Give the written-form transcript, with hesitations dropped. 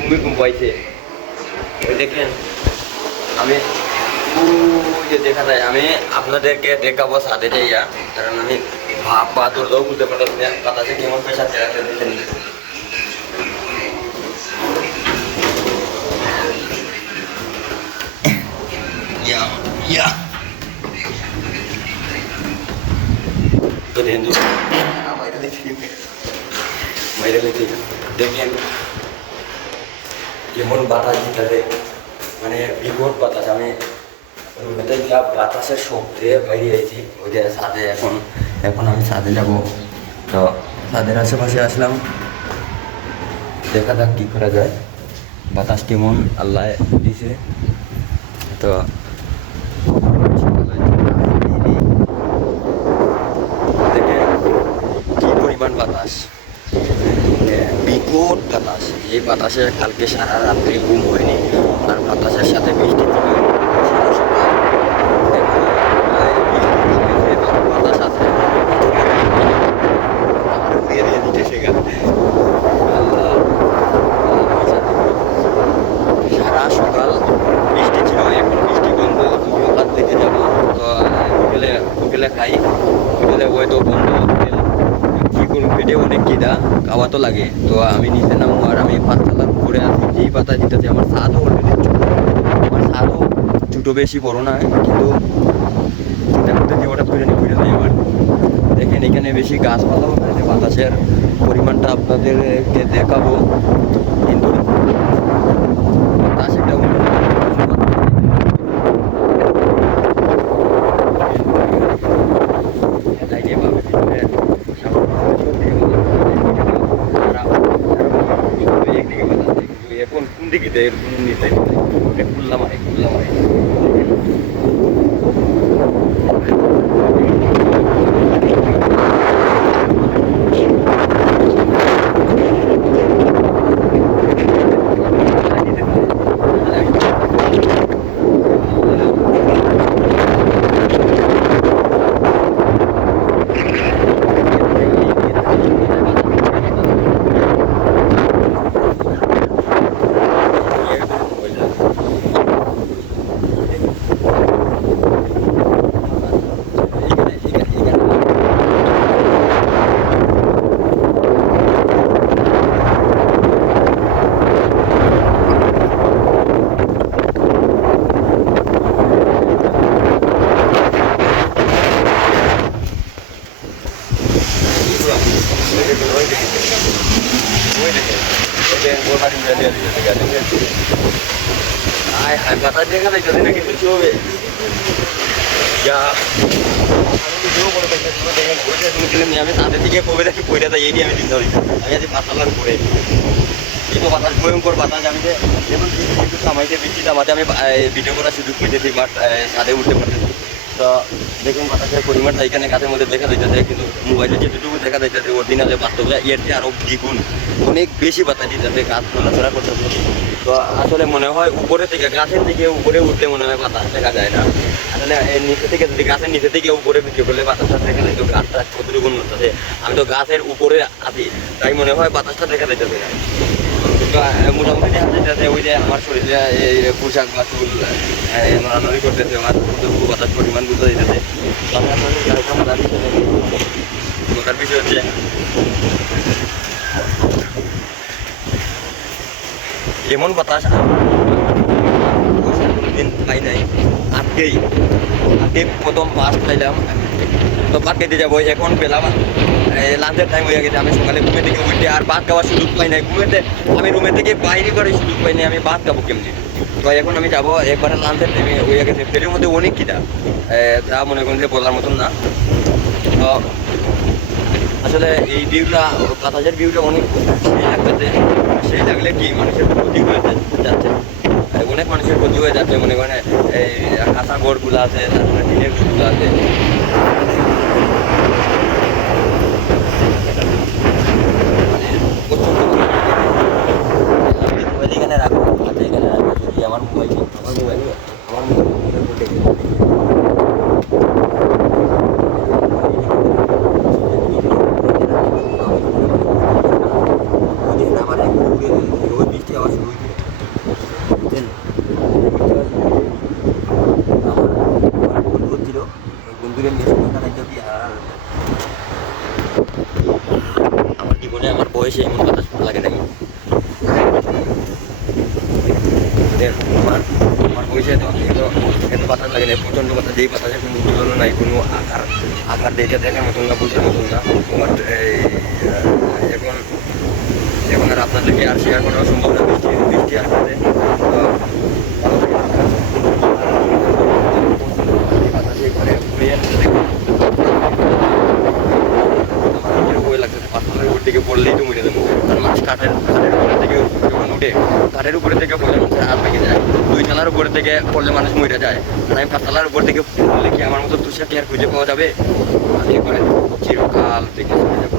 ভূমিকম্প হয়েছে ওই দেখেন। আমি যে দেখা যায় আমি আপনাদেরকে দেখাবো সাথে যাইয়া, কারণ আমি ভাব বা দৌড়াও বুঝতে পারতাম না বাতাসে কেমন প্রেশার চালাতে দেখেন। দেখেন কেমন বাতাস দিতে, মানে বিকট বাতাস। আমি রুমেতে গিয়া বাতাসের শব্দে বাইরে আছি ওইটা ছাদে। এখন আমি ছাদে যাব, তো ছাদের আশেপাশে আসলাম, দেখা যাক কী করা যায়। বাতাস কেমন আল্লাহ দিছে, তো দেখেন কী পরিমাণ বাতাস, বিকট বাতাস। এই বাতাসে কালকে সারা রাত্রি ঘুম হয়নি, আর বাতাসের সাথে বৃষ্টি ছিল সারা সকাল। বাতাস আছে আমার উড়িয়ে দিয়ে দিচ্ছে সেখানে। সারা সকাল বৃষ্টি ছিল, এখন বৃষ্টি বন্ধ। সকাল থেকে যাবো, তো বিকেলে খাই, বিকেলে হয়তো বন্ধ। কী করুন, পেটে অনেক খিদা, খাওয়া তো লাগে। তো আমি নিচে নামবো, আর আমি পাতলার উপরে আছি। যেই পাতা দিতেছি আমার ছাদও অলরেডি ছোটো, আমার ছাদও ছোটো, বেশি বড় না, কিন্তু চিন্তা করতে যে হঠাৎ করে নিয়ে যায় আমার। দেখেন এখানে বেশি গাছপালাও আছে, বাতাসের পরিমাণটা আপনাদেরকে দেখাবো, কিন্তু বাতাস একটা এখন কোন দিকে দেয় নিতে খুললাম বাতাস দেখা যায় যদি নাকি কিছু হবে। আমি তাদের দিকে কবে দেখি পয়লা তাই এই আমি চিন্তা করি। আমি আজ পাতালার উপরে কিন্তু বাতাস, ভয়ঙ্কর বাতাস। আমি যে যেমন একটু সামাইতে বৃষ্টিটা আমাতে আমি ভিডিও করার সুযোগ পেয়েছি, বাট ছাদে উঠতে পারতেছি। তো দেখুন বাতাসের পরিমাণটা এখানে গাছের মধ্যে দেখা যাইতেছে, কিন্তু মোবাইলে যেটুকু দেখা যাইতেছে অরিজিনালে বাস্তবে এর চেয়ে আরও দ্বিগুণ অনেক বেশি বাতাস দিতেছে, গাছ নড়াচড়া করতেছে। তো আসলে মনে হয় উপরে থেকে, গাছের দিকে উপরে উঠলে মনে হয় বাতাস দেখা যায় না। আসলে নিচে থেকে যদি গাছের নিচে থেকে উপরে বিক্রি করলে বাতাসটা দেখা যায়, তো গাছটা কতটুকু নড়তেছে। আমি তো গাছের উপরে আছি, তাই মনে হয় বাতাসটা দেখা যাইতেছে। মোটামুটি দেখা যাইতেছে ওই যে আমার শরীরে এই পোশাক বা চুল নড়ানড়ি করতেছে, আমার কতটুকু বাতাস পরিমাণ বুঝতে দিতেছে। ওটার বিষয় হচ্ছে এমন বাতাস কোনোদিন পাই নাই। আজকে প্রথম মাছ খাইলাম, তো ভাত খেতে যাবো। এখন বেলা লাঞ্চের টাইম হয়ে গেছে। আমি সকালে ঘুমে থেকে উঠে আর ভাত খাওয়ার সুযোগ পাই নাই। আমি রুমে থেকে বাইরে করার সুযোগ পাই নাই, আমি ভাত খাবো কেমনি। তো এখন আমি যাবো একবারে লাঞ্চের টাইমে হয়ে গেছে। পেটের মধ্যে অনেক খিদা, যা মনে করেন যে বলার মতন না। তো আসলে এই ভিউটা, বাতাসের ভিউটা অনেক সেই লাগতেছে। সেই লাগলে কি মানুষের ক্ষতি হয়ে যাচ্ছে, অনেক মানুষের ক্ষতি হয়ে যাচ্ছে। মনে করেন এই কাঁচা ঘরগুলো আছে, তারপরে টিনের ঘরগুলো আছে। মোবাইল এখানে রাখো, এখানে রাখো। যদি আমার মোবাইল আমার বৃষ্টি আওয়াজ বাংলাদেশে এমন বাতাস লাগে নাই। আমার বয়সে এত বাতাস লাগে না, প্রচণ্ড বাতাস, যেই বাতাসের কোনো তুলনা নাই, কোনো আকার দেখে দেখার মতন না, বোঝার মতন না। বাট এখন এখন আর আপনাদেরকে আর শেয়ার করা সম্ভব না, বৃষ্টি আসতে ভালো লাগে বাতাসে ঘরে ঘুরিয়ে আমার বই লাগতেছে, পাথরের উপর থেকে পড়লেই তো মরে যাবো। আর মানুষ কাঠের উপরে থেকে যখন উঠে, কাঠের উপরে থেকে পড়লে মানুষের হাত ভেঙে যায়, 2 তলার উপরে থেকে পড়লে মানুষ মরে যায়। আর আমি 5 তলার উপর থেকে পড়লে কি আমার মতো তুষারটি আর খুঁজে পাওয়া যাবে? আমি করে চিরকাল দেখে চলে যাবো।